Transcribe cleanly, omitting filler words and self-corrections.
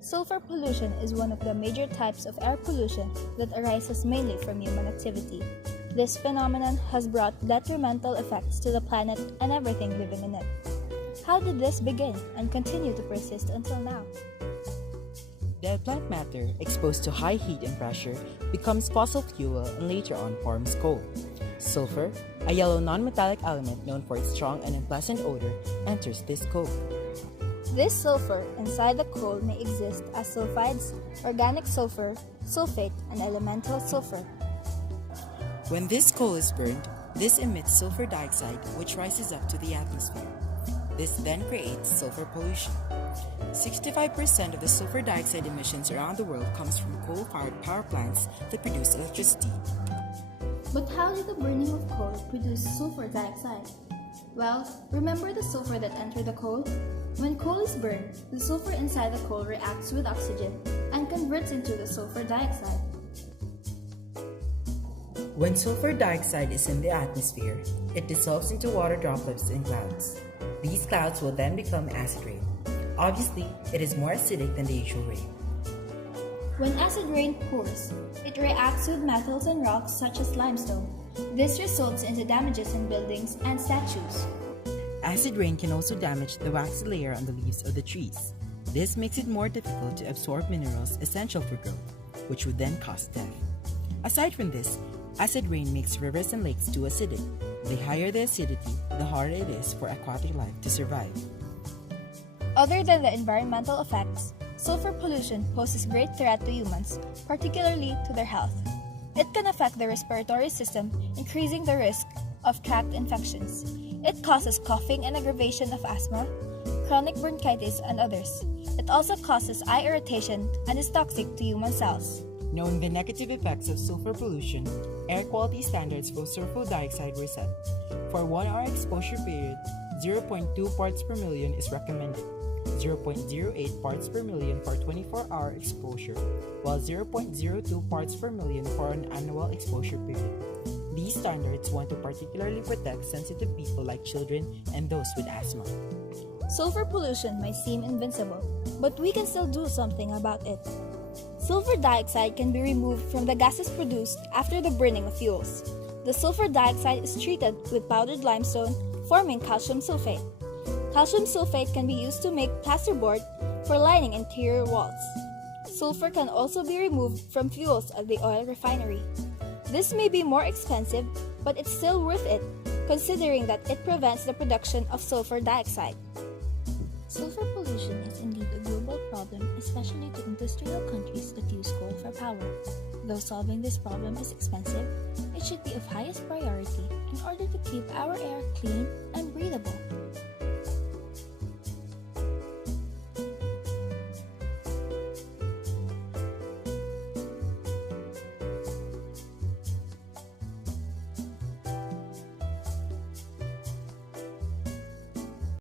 Sulfur pollution is one of the major types of air pollution that arises mainly from human activity. This phenomenon has brought detrimental effects to the planet and everything living in it. How did this begin and continue to persist until now? Dead plant matter exposed to high heat and pressure becomes fossil fuel and later on forms coal. Sulfur, a yellow non-metallic element known for its strong and unpleasant odor, enters this coal. This sulfur inside the coal may exist as sulfides, organic sulfur, sulfate, and elemental sulfur. When this coal is burned, this emits sulfur dioxide which rises up to the atmosphere. This then creates sulfur pollution. 65% of the sulfur dioxide emissions around the world comes from coal-fired power plants that produce electricity. But how did the burning of coal produce sulfur dioxide? Well, remember the sulfur that entered the coal? When coal is burned, the sulfur inside the coal reacts with oxygen and converts into the sulfur dioxide. When sulfur dioxide is in the atmosphere, it dissolves into water droplets in clouds. These clouds will then become acid rain. Obviously, it is more acidic than the usual rain. When acid rain pours, it reacts with metals and rocks such as limestone. This results into damages in buildings and statues. Acid rain can also damage the waxy layer on the leaves of the trees. This makes it more difficult to absorb minerals essential for growth, which would then cause death. Aside from this, acid rain makes rivers and lakes too acidic. The higher the acidity, the harder it is for aquatic life to survive. Other than the environmental effects, sulfur pollution poses great threat to humans, particularly to their health. It can affect the respiratory system, increasing the risk of tract infections. It causes coughing and aggravation of asthma, chronic bronchitis, and others. It also causes eye irritation and is toxic to human cells. Knowing the negative effects of sulfur pollution, air quality standards for sulfur dioxide were set. For a 1-hour exposure period, 0.2 parts per million is recommended, 0.08 parts per million for 24-hour exposure, while 0.02 parts per million for an annual exposure period. These standards want to particularly protect sensitive people like children and those with asthma. Sulfur pollution may seem invincible, but we can still do something about it. Sulfur dioxide can be removed from the gases produced after the burning of fuels. The sulfur dioxide is treated with powdered limestone, forming calcium sulfate. Calcium sulfate can be used to make plasterboard for lining interior walls. Sulfur can also be removed from fuels at the oil refinery. This may be more expensive, but it's still worth it, considering that it prevents the production of sulfur dioxide. Sulfur pollution is indeed a global problem, especially to industrial countries that use coal for power. Though solving this problem is expensive, it should be of highest priority in order to keep our air clean and breathable.